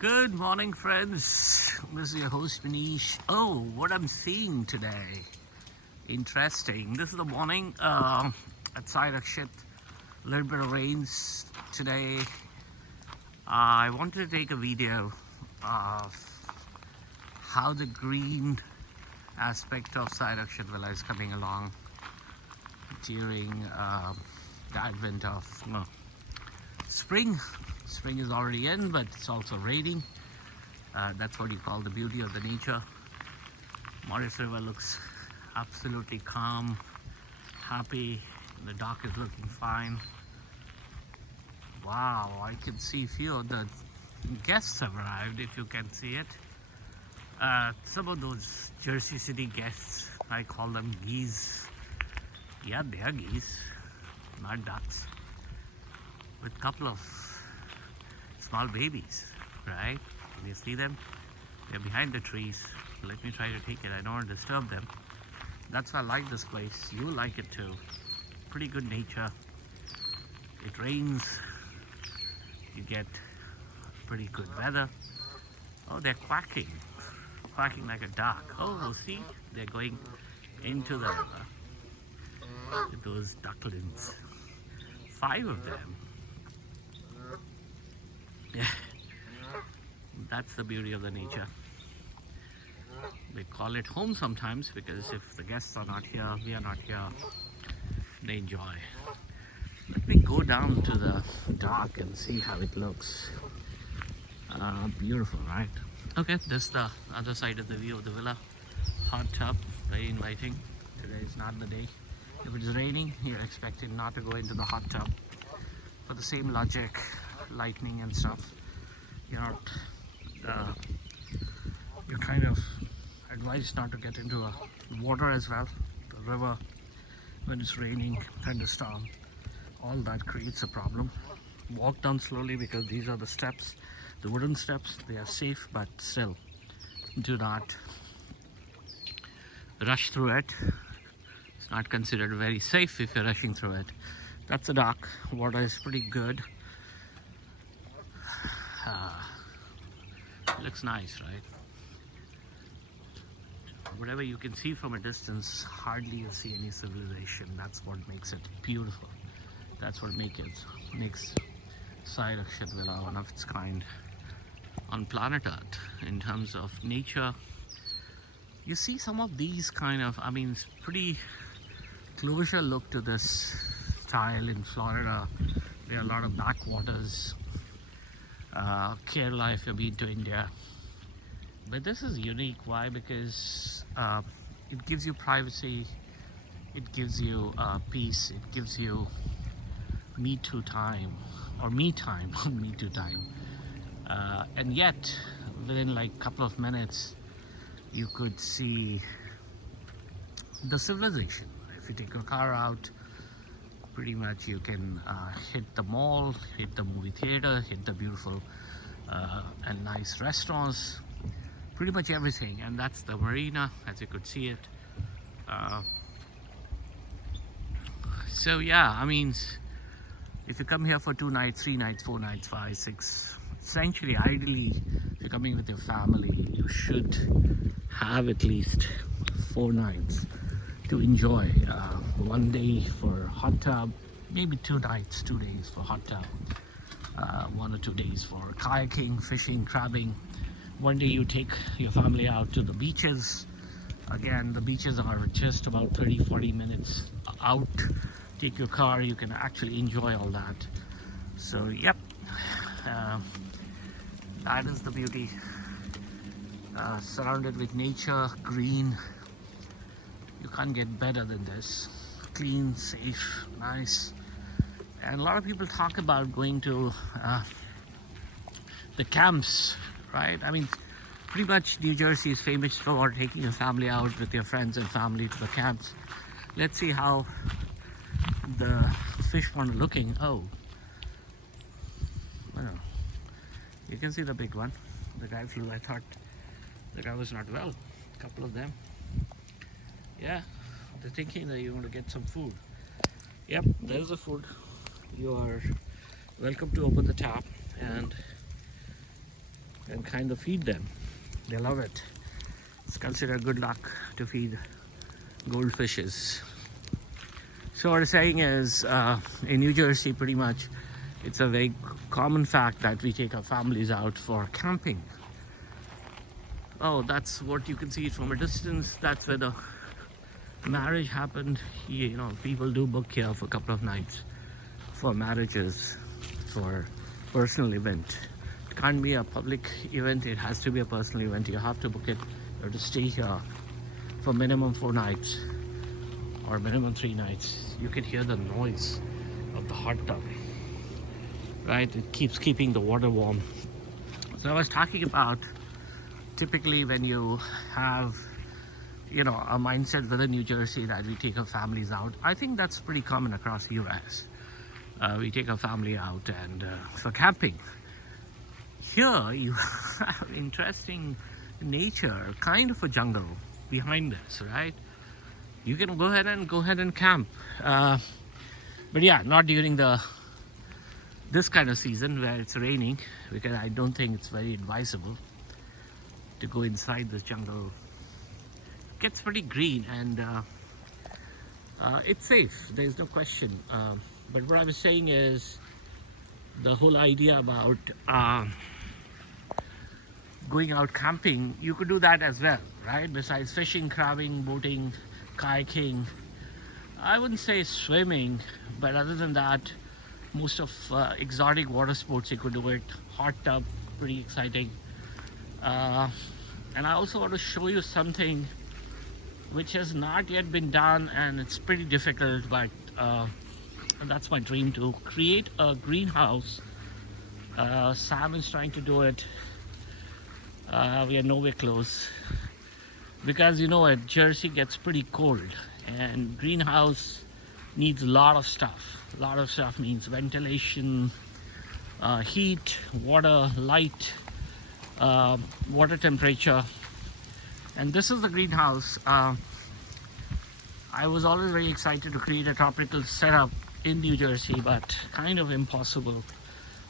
Good morning, friends. This is your host Manish. Oh, what I'm seeing today. Interesting. This is the morning at Sai Rakshit. A little bit of rains today. I wanted to take a video of how the green aspect of Sai Rakshit Villa is coming along during the advent of spring. Spring is already in, but it's also raining. That's what you call the beauty of the nature. Maurice River looks absolutely calm, happy. The dock is looking fine. Wow, I can see few of the guests have arrived, if you can see it. Some of those Jersey City guests, I call them geese. Yeah, they are geese, not ducks. With a couple of small babies, right? Can you see them? They're behind the trees. Let me try to take it. I don't want to disturb them. That's why I like this place. You like it too. Pretty good nature. It rains. You get pretty good weather. Oh, they're quacking. Quacking like a duck. Oh, see? They're going into the river. Those ducklings. 5 of them. Yeah, that's the beauty of the nature. They call it home sometimes because if the guests are not here, we are not here, they enjoy. Let me go down to the dock and see how it looks. Beautiful, right? Okay, this is the other side of the view of the villa. Hot tub, very inviting. Today is not the day. If it is raining, you're expected not to go into the hot tub. For the same logic, lightning and stuff, you're kind of advised not to get into the water as well. The river, when it's raining, thunderstorm, all that creates a problem. Walk down slowly because these are the steps, the wooden steps. They are safe, but still do not rush through it. It's not considered very safe if you're rushing through it. That's the dock. Water is pretty good. Looks nice, right? Whatever you can see from a distance, hardly you see any civilization. That's what makes it beautiful. That's what makes Sai Rakshit Villa one of its kind on planet Earth in terms of nature. You see some of these kind of, it's pretty closer look to this style in Florida. There are a lot of backwaters. Kerala, if you've been to India, but this is unique. Why? Because it gives you privacy, it gives you peace, it gives you me too time, or me time, me too time, and yet within like a couple of minutes you could see the civilization. If you take your car out, pretty much you can hit the mall, hit the movie theater, hit the beautiful and nice restaurants, pretty much everything. And that's the marina, as you could see it. So yeah, if you come here for 2 nights, 3 nights, 4 nights, 5, 6, essentially, ideally, if you're coming with your family, you should have at least 4 nights to enjoy. 1 day for hot tub, maybe 2 nights, 2 days for hot tub, 1 or 2 days for kayaking, fishing, crabbing. 1 day you take your family out to the beaches. Again, the beaches are just about 30-40 minutes out. Take your car, you can actually enjoy all that. So yep, that is the beauty. Surrounded with nature, green. You can't get better than this. Clean, safe, nice. And a lot of people talk about going to the camps, right? Pretty much New Jersey is famous for taking your family out with your friends and family to the camps. Let's see how the fish pond are looking. Oh, well, you can see the big one. The guy flew. I thought the guy was not well. A couple of them. Yeah, they're thinking that you want to get some food. Yep, there's the food. You are welcome to open the tap and and kind of feed them. They love it. It's considered good luck to feed goldfishes. So what I'm saying is, in New Jersey, pretty much, it's a very common fact that we take our families out for camping. Oh, that's what you can see from a distance. That's where the marriage happened. You know, people do book here for a couple of nights for marriages, for personal event. It can't be a public event. It has to be a personal event. You have to book it. You have to stay here for minimum 4 nights or minimum 3 nights. You can hear the noise of the hot tub, right? It keeps keeping the water warm. So I was talking about, typically when you have, you know, a mindset within New Jersey that we take our families out, I think that's pretty common across the US. We take our family out and for camping. Here you have interesting nature, kind of a jungle behind this, right? You can go ahead and camp, but yeah, not during this kind of season where it's raining, because I don't think it's very advisable to go inside this jungle. It gets pretty green and it's safe, there's no question. But what I was saying is, the whole idea about going out camping, you could do that as well, right? Besides fishing, crabbing, boating, kayaking, I wouldn't say swimming, but other than that, most of exotic water sports you could do it. Hot tub, pretty exciting. And I also want to show you something which has not yet been done, and it's pretty difficult, but that's my dream, to create a greenhouse. Sam is trying to do it. We are nowhere close, because you know what, Jersey gets pretty cold, and greenhouse needs a lot of stuff. A lot of stuff means ventilation, heat, water, light, water temperature. And this is the greenhouse. I was always very excited to create a tropical setup in New Jersey, but kind of impossible.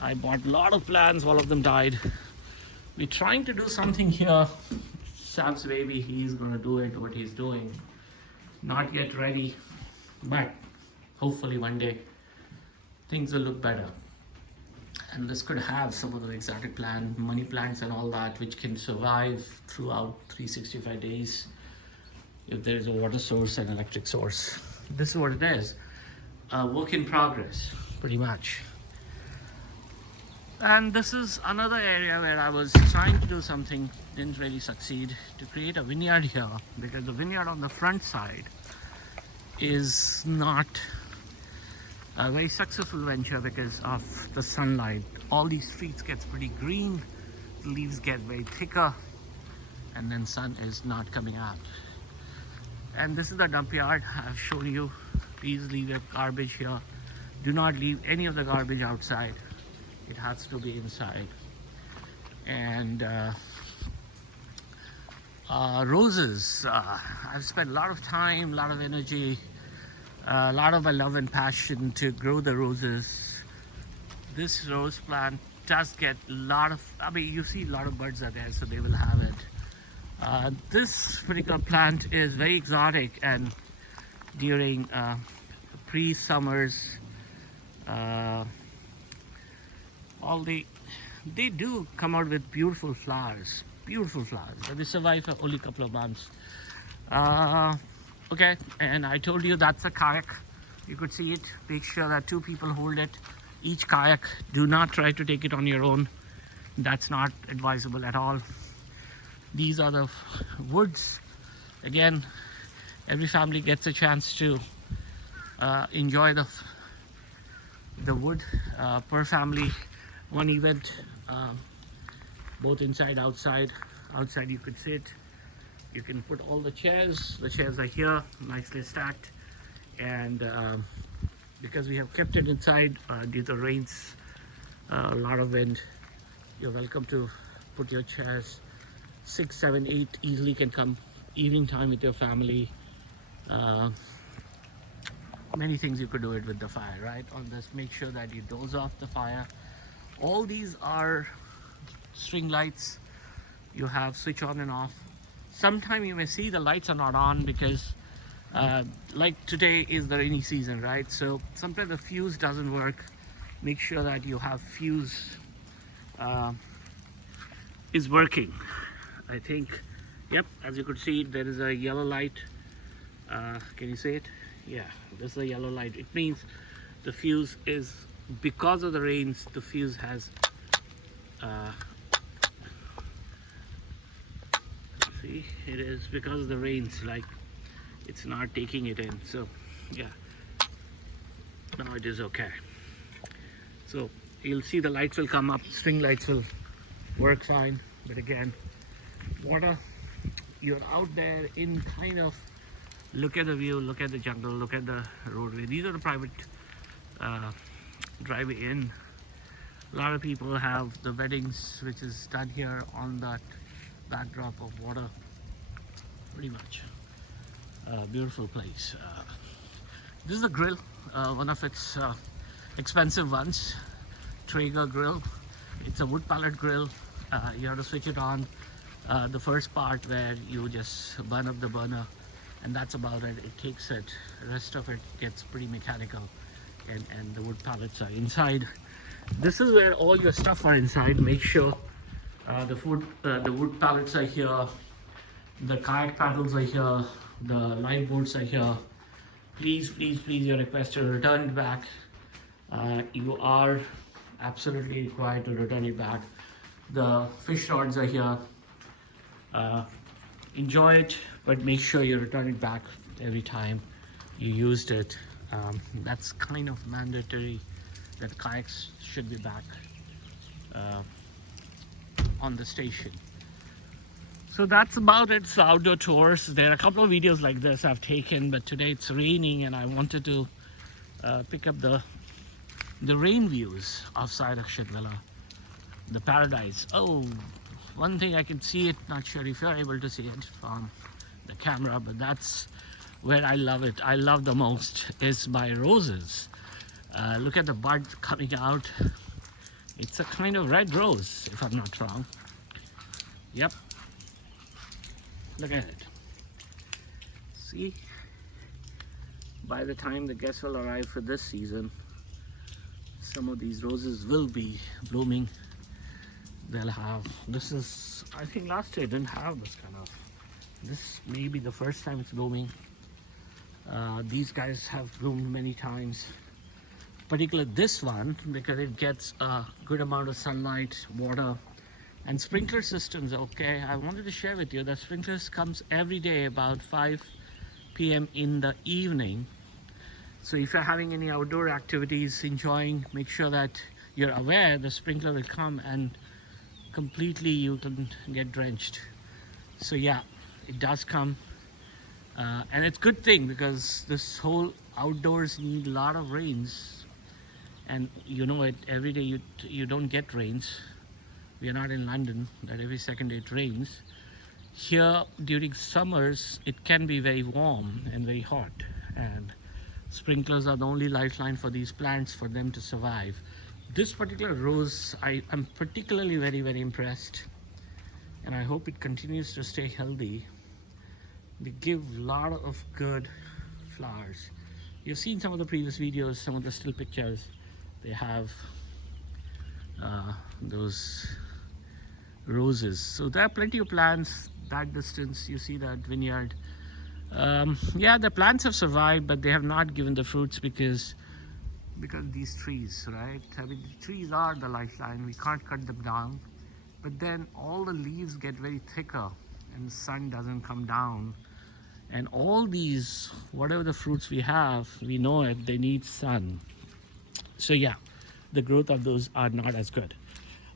I bought a lot of plants, all of them died. We're trying to do something here. Sam's baby, he's gonna do it, what he's doing. Not yet ready, but hopefully one day things will look better. And this could have some of the exotic plant, money plants and all that, which can survive throughout 365 days if there is a water source and electric source. This is what it is. A work in progress, pretty much. And this is another area where I was trying to do something, didn't really succeed, to create a vineyard here, because the vineyard on the front side is not a very successful venture because of the sunlight. All these streets gets pretty green, the leaves get very thicker, and then sun is not coming out. And this is the dump yard I've shown you. Please leave your garbage here. Do not leave any of the garbage outside. It has to be inside. And roses. I've spent a lot of time, a lot of energy, a lot of my love and passion to grow the roses. This rose plant does get a lot of, I mean, you see a lot of birds are there, so they will have it. This particular plant is very exotic, and during pre-summers, they do come out with beautiful flowers, but they survive for only a couple of months. Okay, and I told you that's a kayak. You could see it. Make sure that 2 people hold it, each kayak. Do not try to take it on your own. That's not advisable at all. These are the woods. Again, every family gets a chance to enjoy the wood per family. One event, both inside, outside. Outside you could sit. You can put all the chairs. The chairs are here, nicely stacked. And because we have kept it inside due to rains, a lot of wind, you're welcome to put your chairs. 6, 7, 8 easily can come evening time with your family. Many things you could do it with the fire, right? On this, make sure that you doze off the fire. All these are string lights. You have switch on and off. Sometime you may see the lights are not on because like today is the rainy season, right? So sometimes the fuse doesn't work. Make sure that you have fuse is working. I think, yep, as you could see, there is a yellow light. Can you see it? Yeah, this is a yellow light. It means the fuse is, because of the rains, the fuse has see, it is because of the rains, like it's not taking it in. So yeah, now it is okay. So you'll see the lights will come up, string lights will work fine. But again, water, you're out there in kind of, look at the view, look at the jungle, look at the roadway. These are the private driveway in. A lot of people have the weddings which is done here on that backdrop of water. Pretty much beautiful place. This is a grill, one of its expensive ones, Traeger grill. It's a wood pellet grill. You have to switch it on. The first part where you just burn up the burner, and that's about it. It takes it. The rest of it gets pretty mechanical, and the wood pallets are inside. This is where all your stuff are inside. Make sure the wood pallets are here, the kayak paddles are here, the live boards are here. Please, please, please, your request to return it back. You are absolutely required to return it back. The fish rods are here. Enjoy it, but make sure you return it back every time you used it. That's kind of mandatory, that kayaks should be back on the station. So that's about it. It's outdoor tours. There are a couple of videos like this I've taken, but today it's raining and I wanted to pick up the rain views of Sai Rakshit Villa, the paradise. Oh, one thing I can see it, not sure if you're able to see it from the camera, but that's where I love it. I love the most is by roses. Look at the bud coming out. It's a kind of red rose, if I'm not wrong. Yep. Look at it. See? By the time the guests will arrive for this season, some of these roses will be blooming. They'll have, this is, I think last year didn't have this kind of, this may be the first time it's blooming. These guys have bloomed many times, particularly this one because it gets a good amount of sunlight, water, and sprinkler systems. Okay, I wanted to share with you that sprinklers comes every day about 5 p.m. in the evening. So if you're having any outdoor activities, enjoying, make sure that you're aware the sprinkler will come and completely you can get drenched. So yeah, it does come, and it's a good thing because this whole outdoors need a lot of rains, and you know it, every day you don't get rains. We are not in London that every second day it rains. Here during summers it can be very warm and very hot, and sprinklers are the only lifeline for these plants for them to survive. This particular rose, I am particularly very impressed, and I hope it continues to stay healthy. They give a lot of good flowers. You've seen some of the previous videos, some of the still pictures. They have those roses. So there are plenty of plants. That distance, you see that vineyard. Yeah, the plants have survived, but they have not given the fruits because these trees, right? I mean, the trees are the lifeline. We can't cut them down, but then all the leaves get very thicker and the sun doesn't come down, and all these, whatever the fruits we have, we know it, they need sun. So yeah, the growth of those are not as good.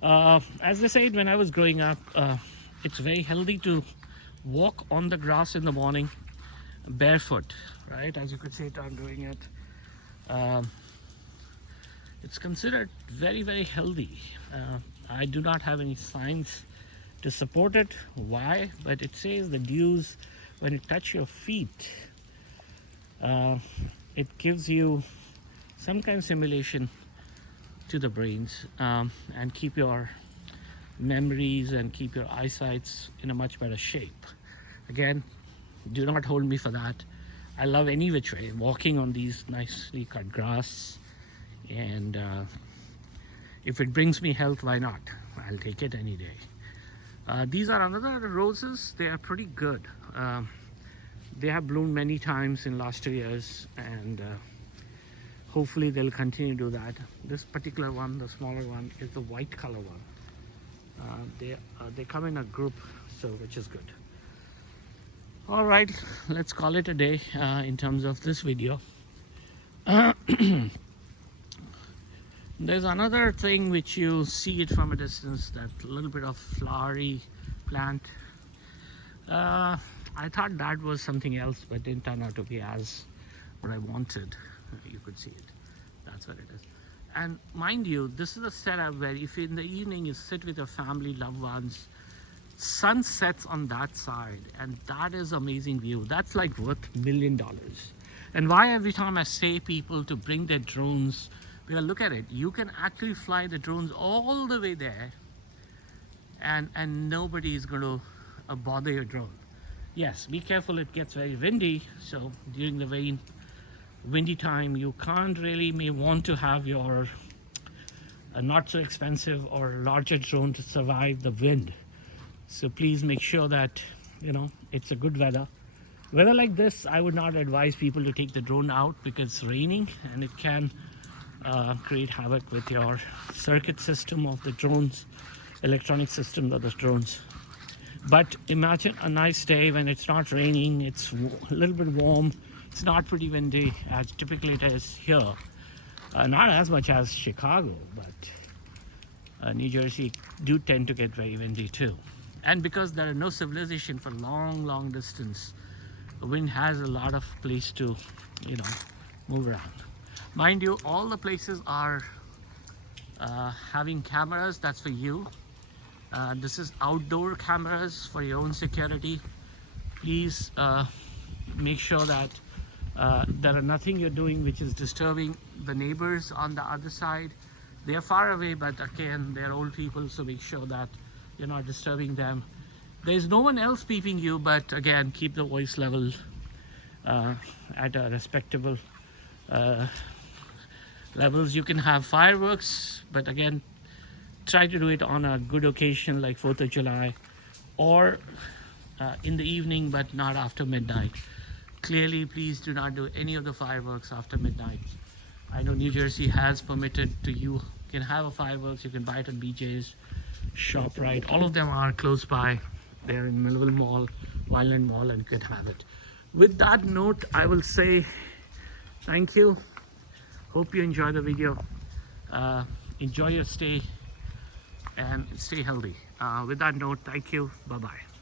As I said, when I was growing up, it's very healthy to walk on the grass in the morning barefoot, right? As you could see, I'm doing it. It's considered very healthy. I do not have any science to support it. Why? But it says the dews, when it touch your feet, it gives you some kind of stimulation to the brains, and keep your memories and keep your eyesights in a much better shape. Again, do not hold me for that. I love any which way, walking on these nicely cut grass, and if it brings me health, why not? I'll take it any day. These are another roses. They are pretty good. They have bloomed many times in last 2 years, and hopefully they'll continue to do that. This particular one, the smaller one, is the white color one. They come in a group, so which is good. All right, let's call it a day in terms of this video. There's another thing which you see it from a distance, that little bit of flowery plant. I thought that was something else, but didn't turn out to be as what I wanted. You could see it. That's what it is. And mind you, this is a setup where if in the evening you sit with your family, loved ones, sun sets on that side, and that is amazing view. That's like worth $1 million. And why every time I say people to bring their drones, because look at it, you can actually fly the drones all the way there, and nobody is going to bother your drone. Yes, be careful, it gets very windy, so during the windy time you can't really may want to have your not so expensive or larger drone to survive the wind. So please make sure that it's a good weather like this. I would not advise people to take the drone out because it's raining, and it can create havoc with your circuit system of the drones, electronic system of the drones. But imagine a nice day when it's not raining, it's a little bit warm, it's not pretty windy as typically it is here. Not as much as Chicago, but New Jersey do tend to get very windy too. And because there are no civilization for long distance, the wind has a lot of place to move around. Mind you, all the places are having cameras. That's for you. This is outdoor cameras for your own security. Please make sure that there are nothing you're doing which is disturbing the neighbors on the other side. They are far away, but again, they're old people, so make sure that you're not disturbing them. There's no one else peeping you, but again, keep the voice level at a respectable levels. You can have fireworks, but again, try to do it on a good occasion like 4th of July, or in the evening, but not after midnight. Clearly, please do not do any of the fireworks after midnight. I know New Jersey has permitted to you can have a fireworks, you can buy it on BJ's, ShopRite, all of them are close by. They're in Millville Mall, Vineland Mall, and you can have it. With that note, I will say thank you. Hope you enjoy the video. Enjoy your stay and stay healthy. With that note, thank you. Bye-bye.